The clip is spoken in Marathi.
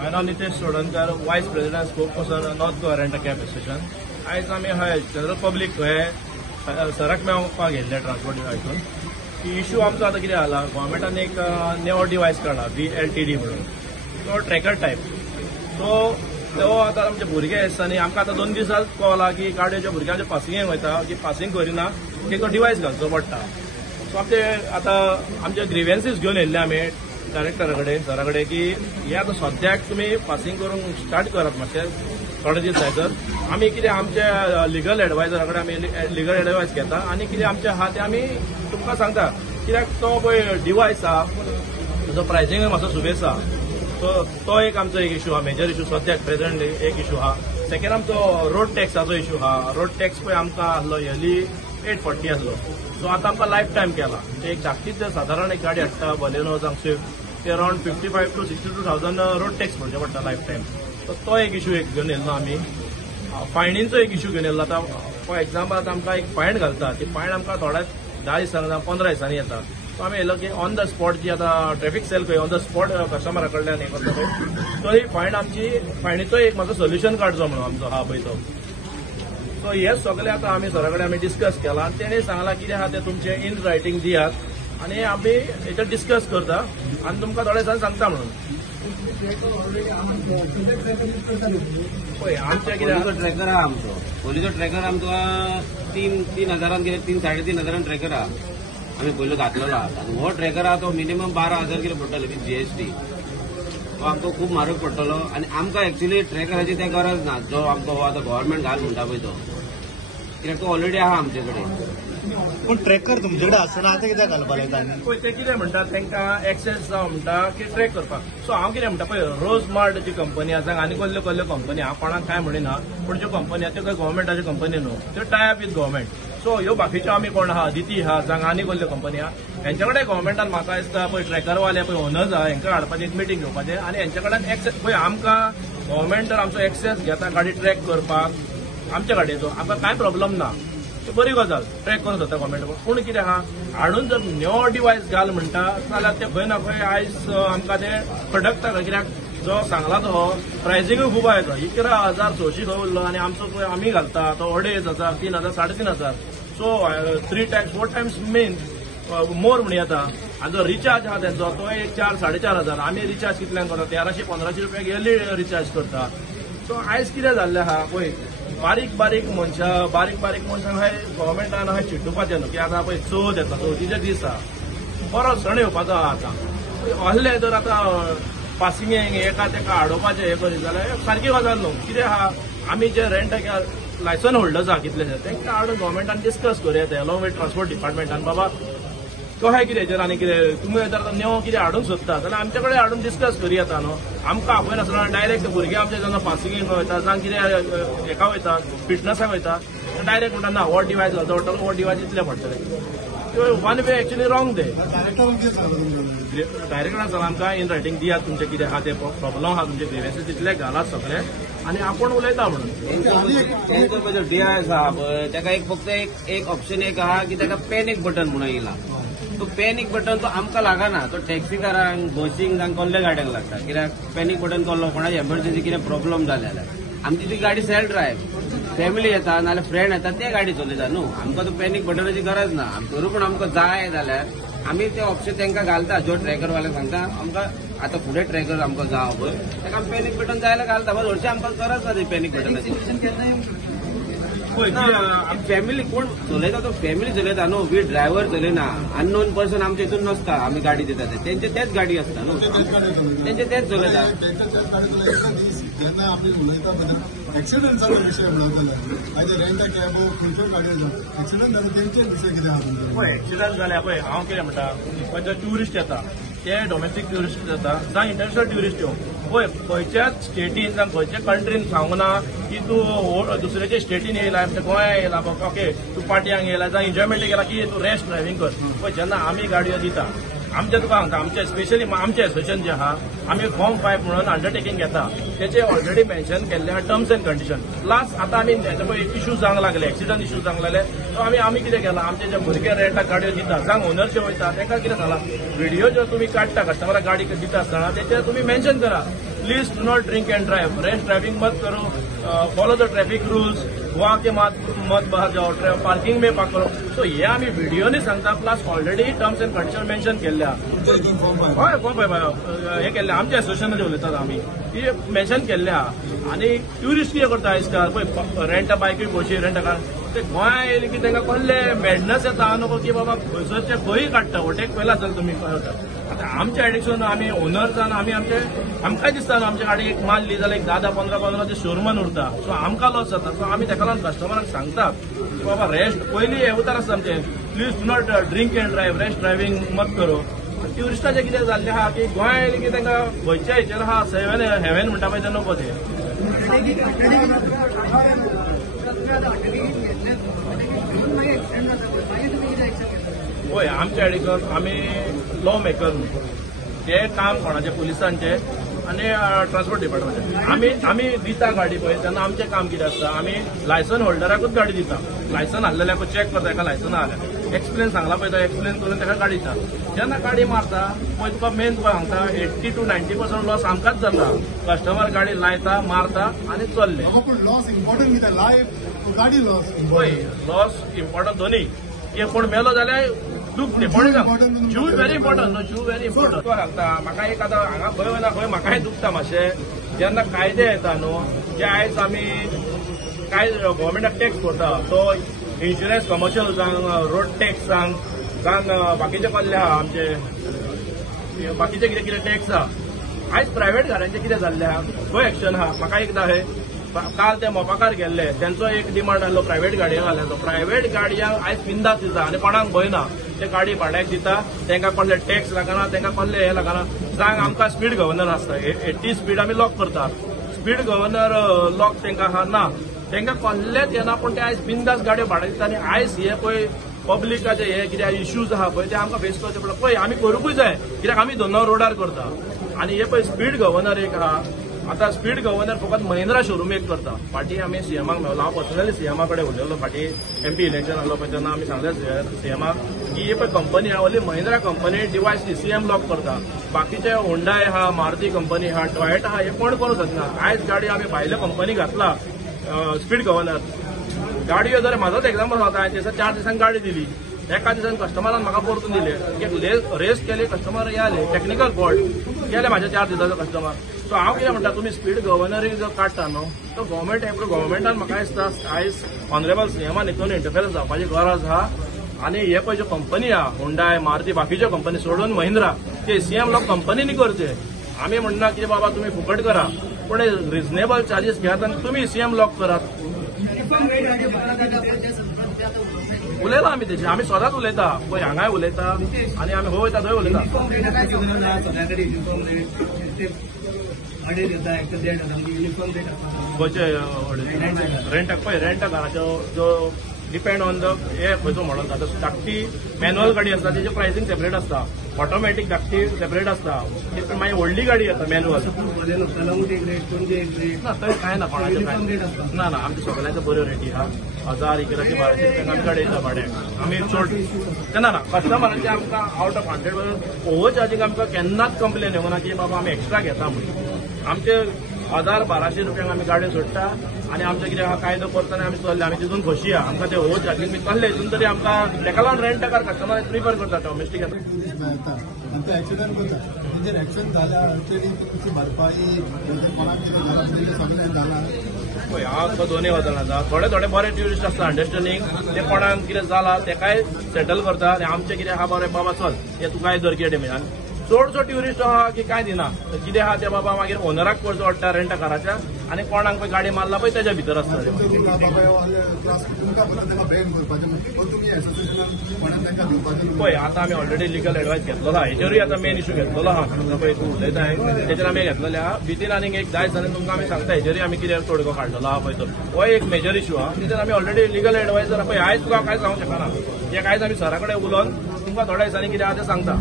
हांव नाव नितेश सोडणकर, वायस president spoke person north Goa rent cab association. आयज आमी हय जनरल पब्लीक हे सराक मेळोवपाक गेल्ले ट्रान्सपोर्ट हितून की इश्यू आमचो आतां कितें जाला, गोव्हर्मेंटान एक नेवो डिवायस काडला VLTD म्हणून. तो ट्रॅकर टायप. तो आतां आमचे भुरगे आसता न्ही, आमकां आतां 2 दीस कळला की गाडयेच्या भुरग्यांच्या पासिंगेक वयता की पासिंग करिना की तो डिवायस घालचो पडटा. सो आमचे ग्रिव्हन्सीस घेवन येयल्ले आमी डायरेक्टरा कडेन सरा कडेन की हे आतां सद्याक तुमी पासिंग करूंक स्टार्ट करात मातशें थोडे दीस जाय तर आमी कितें आमचे लिगल एडवायजरा कडेन आमी लिगल एडवायस घेता आनी कितें आमचें आहा तें आमी तुमकां सांगता. कित्याक तो पळय डिवायस आहा ताजो प्रायसींग मातसो सुबेज आहा. सो तो एक आमचो एक इश्यू आहा, मेजर इश्यू सद्याक प्रेझेंट एक इश्यू आहा. सेकंड आमचो रोड टॅक्साचो इश्यू आहा. रोड टॅक्स पळय आमकां आसलो इयरली 840 आसलो. सो आतां आमकां लायफ टायम केला. एक धाकटीच सादारण एक गाडी हाडटा बलेनो जावं स्विफ्ट ते अराउंड 55,000 to 62,000 रोड टॅक्स भरचे पडटा लायफ टायम. सो तो एक इश्यू घेवन येयल्लो आमी. फायनींचो एक इश्यू घेवन येयल्लो. आतां फॉर एक्झाम्पल आतां आमकां एक फायन घालता, ती फायन आमकां थोड्या 10 दिसांनी जावं 15 दिसांनी येता. सो आमी येयलो की ऑन द स्पॉट जी आतां ट्रॅफिक सेल खंय ऑन द स्पॉट कस्टमरा कडल्यान हे करता पळय, तो ही फायन आमची फायनीचो एक मातसो सोल्युशन काडचो म्हणून आमचो हा पळय तो. सो हे सगळे आतां आमी सरा कडेन आमी डिस्कस केला. तेणें सांगलां कितें आहा तें तुमचें इन रायटींग दियात आनी आमी हेचेर डिस्कस करता आनी तुमकां थोडे दिसांनी सांगता म्हणून. पळय आमचें कितें ट्रॅकर आहा आमचो पयलींचो ट्रॅकर आमकां 3,000 कितें 3,500 ट्रॅकर आहा आमी पयलो घातलेलो आहा. हो ट्रॅकर आहा तो मिनिमम 12,000 कितें पडटलो विथ GST. तो आमकां खूब म्हारग पडटलो आनी आमकां एक्चुअली ट्रॅकराची तें गरज ना जो आमकां हो आतां गव्हर्मेंट घाल म्हणटा पळय तो, कित्याक तो ऑलरेडी आहा आमचे कडेन. पूण ट्रॅकर तुमचे कडेन आसतना आतां कित्याक घालपाक लायता? पळय ते कितें म्हणटा तांकां एक्सेस जावं म्हणटा की ट्रॅक करपाक. सो हांव कितें म्हणटा पळय रोज मार्ट जी कंपनी आसा आनी कसल्यो कंपनी हांव कोणाक काय म्हणिना, पूण ज्यो कंपनी आहा त्यो खंय गव्हर्मेंटाच्यो कंपनी न्हू, त्यो tie up with government. So ह्यो बाकीच्यो आमी कोण आहा दिती आहा जावं आनी कसल्यो कंपनी आहा हेंच्या कडेन गव्हर्मेंटान म्हाका दिसता पळय ट्रॅकरवाले पळय ओनर्स आहा हेंकां हाडपाचें एक मिटींग घेवपाचें आनी हेंच्या कडल्यान एक्सेस पळय आमकां गव्हर्मेंट जर आमचो एक्सेस घेता गाडी ट्रॅक करपाक आमच्या गाडयेचो आमकां कांय प्रॉब्लम ना. बरी गजाल ट्रॅक करूं जाता गव्हर्मेंट. पूण कितें आहा हाडून जर न्यो डिवायस घाल म्हणटा जाल्यार ते खंय ना खंय आयज आमकां ते प्रोडक्टा कित्याक जो सांगला तो प्रायसींगूय खूब आहा तो 11,600 खंय उरलो आनी आमचो पळय आमी घालता तो 2,500, 3,000, 3,500. सो 3 times 4 times मेन मोर म्हण येता. आनी जो रिचार्ज आहा तेंचो तो एक 4,000-4,500. आमी रिचार्ज कितल्याक करता 1,300-1,500 रुपया इयरली रिचार्ज करता. सो आयज कितें जाल्लें आहा पळय बारीक बारीक मनशांक हाय गव्हर्मेंटान हाय चिड्डुपाचें न्हू की आतां पळय चवथ येता, चवथीचे दीस आहा, बरो सण येवपाचो आहा आतां. असले जर आतां पासिंगेक एका तेका हाडोवपाचें हे करीत जाल्यार सारकी गजाल न्हू. कितें आहा आमी जे रेंट लायसन होल्डर्स आहा कितलेशे तेंकां हाडून गव्हर्मेंटान डिस्कस करूं येता अलॉंग विथ ट्रान्सपोर्ट डिपार्टमेंटान. बाबा कशें कितें आनी कितें तुमी जर नेवो कितें हाडूंक सोदता जाल्यार आमचे कडेन हाडून डिस्कस करूं येता न्हू. आमकां आपयनासतना डायरेक्ट भुरगे आमचे जेन्ना पासिंगेक वयता जावं कितें हेका वयता फिटनसाक वयता डायरेक्ट म्हणटा ना हो डिवायस घालचो पडटलो, हो डिवायस इतले पडटले. वन वे एक्चुअली रॉंग ते. डायरेक्टरान सांगला आमकां इन रायटींग दियात तुमचे कितें आहा ते प्रॉब्लम आहा तुमचे ग्रिव्हन्सीस तितले घालात सगळे आनी आपूण उलयता म्हणून. डिवायस आहा पळय तेका एक फक्त एक ऑप्शन एक आहा की तेका पॅनिक बटन म्हणून येयला. तो पॅनिक बटन तो आमकां लागना, तो टॅक्सीकारांक बसींक जावं कसल्या गाड्यांक लागता. कित्याक पॅनिक बटन कसलो कोणाची एमर्जन्सी कितें प्रॉब्लम जाले जाल्यार आमची ती गाडी सेल्फ ड्रायव्ह फॅमिली येता नाल्यार फ्रेंड येता ते गाडी चलयता न्हू. आमकां तो पॅनिक बटनाची गरज ना. तरी पूण आमकां जाय जाल्यार आमी ते ऑप्शन तांकां घालता. जो ट्रॅकरवाल्याक सांगता आमकां आतां फुडें ट्रॅकर आमकां जावं पळय ताका आमी पॅनिक बटन जाय जाल्यार घालता. बट हरशीं आमकां गरज ना ती पॅनिक बटनाची. फॅमिली कोण चलयता तो फॅमिली चलयता न्हू. वी ड्रायव्हर चलयना. अननोन पर्सन आमच्या हितून नसता. आमी गाडी दिता तेंचे तेच गाडी आसता न्हू. तेंचे तेच चलयता. जेन्ना आमी उलयता बद्दल एक्सिडंटाचो विशय म्हणत जाल्यार आयज रेंट कॅबो खंयच्यो गाडयो जाता एक्सिडंट जाता तेंचे विशय कितें आहा तुमचे? पळय एक्सिडंट जाल्यार पळय हांव कितें म्हणटा पळय जे ट्युरिस्ट येता ते डोमेस्टीक ट्युरिस्ट जाता जावं इंटरनॅशनल ट्युरिस्ट येवं पळय खंयच्याच स्टेटीन जावं खंयच्या कंट्रीन सांगना की तूं दुसऱ्याच्या स्टेटीन येयला आमच्या गोंया येयला ओके तूं पाटयांक येयला जावं एन्जॉयमेंट केला की तूं रेस्ट ड्रायव्हिंग कर. पळय जेन्ना आमी गाडयो दिता आमचे तुका सांगता आमचे स्पेशली आमचे एसोसिएशन जे आहा आमी फॉर्म 5 म्हणून अंडरटेकिंग घेता तेचे ऑलरेडी मेन्शन केल्ले आहा टर्म्स एंड कंडिशन. प्लस आतां आमी पळय इश्यूज जावंक लागले एक्सिडंट इश्यूज जावंक लागले सो आमी कितें केलां आमचे जे भुरगे रेंटाक गाडयो दिता जावं ओनरचे वयता तांकां कितें सांगलां व्हिडिओ जो तुमी काडटा कस्टमराक गाडी दिता आसतना तेचेर तुमी मेन्शन करा please do not drink end drive, rash driving मत करो, फॉलो द ट्रैफिक रूल्स, वहाँ के मत बाहर जाओ, पार्किंग में पार्क करो. सो हे आम्ही व्हिडिओनी सांगता, plus already terms and condition mention केल्ल्या. हे केल्ले आमच्या एसोसिएशनाचे उलयतात आमी, की मेन्शन केल्ल्या. आणि ट्युरिस्ट कितें करता आयजकाल पळय, रेंट बायक बशी रेंट कार, ते गोंया येयले की तांकां कसले मॅडनस येता नको की बाबा खंयसरचे खंय काडटा. ओटेक पयला आसतले तुमी आता आमच्या एडिक्शन आमी ओनर जावन आमकांय दिसता न्हू आमच्या गाडी एक मारली जाल्यार एक 10-15 ते शोरूमान उरता. सो आमकां लॉस जाता. सो आमी ताका लागून कस्टमरांक सांगतात की बाबा रेस्ट पयलीं हे उतार आसता आमचे, please do not drink end drive, rest driving मत करो. ट्युरिस्टांचे कितें जाल्लें आहा की गोंया येयले की तांकां खंयच्या हेचेर आहा हेवेन म्हणटा पळय ते नको ते. होय आमच्या एडिक्शन आमी लॉ मेकर ते काम कोणाचे पुलिसांचे आणि ट्रान्सपोर्ट डिपार्टमेंटाचे. आमी दिता गाडी पळय तेन्ना आमचें काम कितें आसता, आमी लायसन होल्डराकूच गाडी दिता. लायसन आसलेल्याक चॅक करता, एका लायसन आसल्या एक्सप्लेन सांगला पळय तो एक्सप्लेन करून ताका गाडी दिता. जेन्ना गाडी मारता पळय तुका मेन तुका सांगता 80 to 90% लॉस आमकांच जाता. कस्टमर गाडी लायता, मारता आणि चल्ले. पूण लॉस इम्पॉर्टंट कितें, लायफ गाडी लॉस पळय लॉस इम्पॉर्टंट दोन्ही. की कोण मेलो जाल्यार दूख न्ही, कोणी सांग जीव व्हेरी इम्पॉर्टंट न्हू, जीव व्हेरी इम्पॉर्टंट. तो सांगता म्हाका एक आतां हांगा खंय वयना खंय म्हाकाय दुखता मातशें. जेन्ना कायदे येता न्हू, जे आयज आमी काय गव्हर्मेंटाक टॅक्स भरता, तो इन्शुरन्स कमर्शियल जावं, रोड टॅक्स जावं बाकीचे कसले आहा आमचे बाकीचे कितें कितें टॅक्स आहा. आयज प्रायव्हेट गाड्यांचे कितें जाल्लें आहा, खंय एक्शन आहा. म्हाका एकदां हे काल ते मोपाकार गेल्ले, त्यांचो एक डिमांड आसलो प्रायव्हेट गाडयो घालण्याचो. प्रायव्हेट गाडयांक आयज बिंदास दिता आणि कोणाक भंय ना. ते गाडी भाड्याक दिता, तांकां कसले टॅक्स लागना, तांकां कसले हे लागना. जांक आमकां स्पीड गव्हर्नर आसता, 80 स्पीड आमी लॉक करतात. स्पीड गव्हर्नर लॉक तांकां आहा ना, तांकां कसलेच येना. पूण ते आयज बिंदास गाडयो भाड्याक दिता. आनी आयज हे पळय पब्लिकाचे हे कितें इश्यूज आहा पळय ते आमकां फेस करचे पडटा. पळय आमी करूंकूय जाय, कित्याक आमी 2 रोडार करता. आनी हे पळय स्पीड गव्हर्नर एक आहा. आता स्पीड गव्हर्नर फकत महिंद्रा शोरूम एक करता. फाटी आमी सीएमाक मेळलो, हांव पर्सनली सीएमा कडेन उलयलो. फाटी MP इलेक्शन आसलो पळय तेन्ना आमी सांगले सीएमाक की हे पळय कंपनी आहा, only Mahindra company device CM lock करता. बाकीचे होंडाय आहा, मारुती कंपनी आहा, टॉयटा आहा, हे कोण करूं शकना. आयज गाडी आमी भायल्या कंपनी घातला स्पीड गव्हर्नर. गाडयो जर म्हाजोच एक्झाम्पल जाता, हांवें 4 दिसांक गाडी दिली, एका दिसान कस्टमरान म्हाका परतून दिले, रेस्ट केले, कस्टमर आले, टेक्निकल फॉल्ट गेले म्हाजे 4 दिसाचो कस्टमर. सो हांव कितें म्हणटा, तुमी स्पीड गव्हर्नरीक जो काडटा न्हू, तो गव्हर्मेंटान म्हाका दिसता आयज ऑनरेबल सीएमान हितून इंटरफियरन्स जावपाची गरज आहा. आनी हे पळय ज्यो कंपनी आहा, होंडाय, मारुती, बाकीच्यो कंपनी सोडून महिंद्रा, ते CM लॉक कंपनीनी करचे. आमी म्हणना की बाबा तुमी फुकट करा, पूण रिजनेबल चार्जीस घेयात आनी तुमी CM लॉक करात. उलयला आमी तेजे, आमी सदांच उलयता पळय, हांगाय उलयता आनी आमी खंय वयता थंय उलयता. रेंटाक पळय, रेंट घराच्यो जो डिपेंड ऑन द हे खंयचो मॉडल जाता. धाकटी मॅन्युअल गाडी आसता तेजे प्रायसींग सेपरेट आसता, ऑटोमॅटीक धाकटी सेपरेट आसता. मागीर व्हडली गाडी येता मॅन्युअल ना, थंय कांय ना कोणाचें कांय ना. ना आमच्या सगळ्यांच्यो बऱ्यो रेटी आहा. 1000, 1100, 1200 आमी गाडी येता भाड्याक. आमी चड तेन्ना ना कस्टमरांचे आमकां आउट ऑफ 100 ओवर चार्जींग आमकां केन्नाच कंप्लेन येवना की बाबा आमी एक्स्ट्रा घेता म्हणून. आमचे 1000-1200 रुपयांक आमी गाडी सोडटा आनी आमचें कितें आहा कायदो करतना आमी चल्ले, आमी तितून खोशी आहा. आमकां ते ओवर चार्जींग बी कसले हितून तरी आमकां ताका लागून रेंट कार कस्टमर प्रिफर करता डॉमेस्टीक येता. आणि ते ऍक्सिडेंट करता, तेजेर एक्शन जाल्या अडचणी तुमची भरपाई कोणाक कितें झाला तेजें सगळें जालां. पळय हांव 2 वचना आसा. थोडे बरे ट्युरिस्ट आसता अंडरस्टँडींग, ते कोणाक कितें जालां तेकाय सेटल करता. आनी आमचें कितें आहा बरें बाबा चल हे तुकाय धर कितें डॅमेज. चडसो ट्युरिस्ट आहा की कांय दिना, कितें आहा ते बाबा मागीर ओनराक करचो पडटा रेंटा काराच्या. आनी कोणाक पळय गाडी मारला पळय तेच्या भितर आसता. पळय आतां आमी ऑलरेडी लिगल एडवायस घेतलेलो आहा. हेजेरूय आतां मेन इश्यू घेतलेलो आहा. पळय तूं उलयता तेजेर आमी घेतलेले आहा. भितर आनीक एक 10 दिसांनी तुमकां आमी सांगता हेजेरूय आमी कितें तोडगो काडलेलो आहा पळय तो. हो एक मेजर इश्यू आहा. तेजेर आमी ऑलरेडी लिगल एडवायजर पळय आयज तुका कांय सांगूंक शकना. एक आयज आमी सरा कडेन उलोवन तुमकां थोड्या दिसांनी कितें आहा तें सांगता.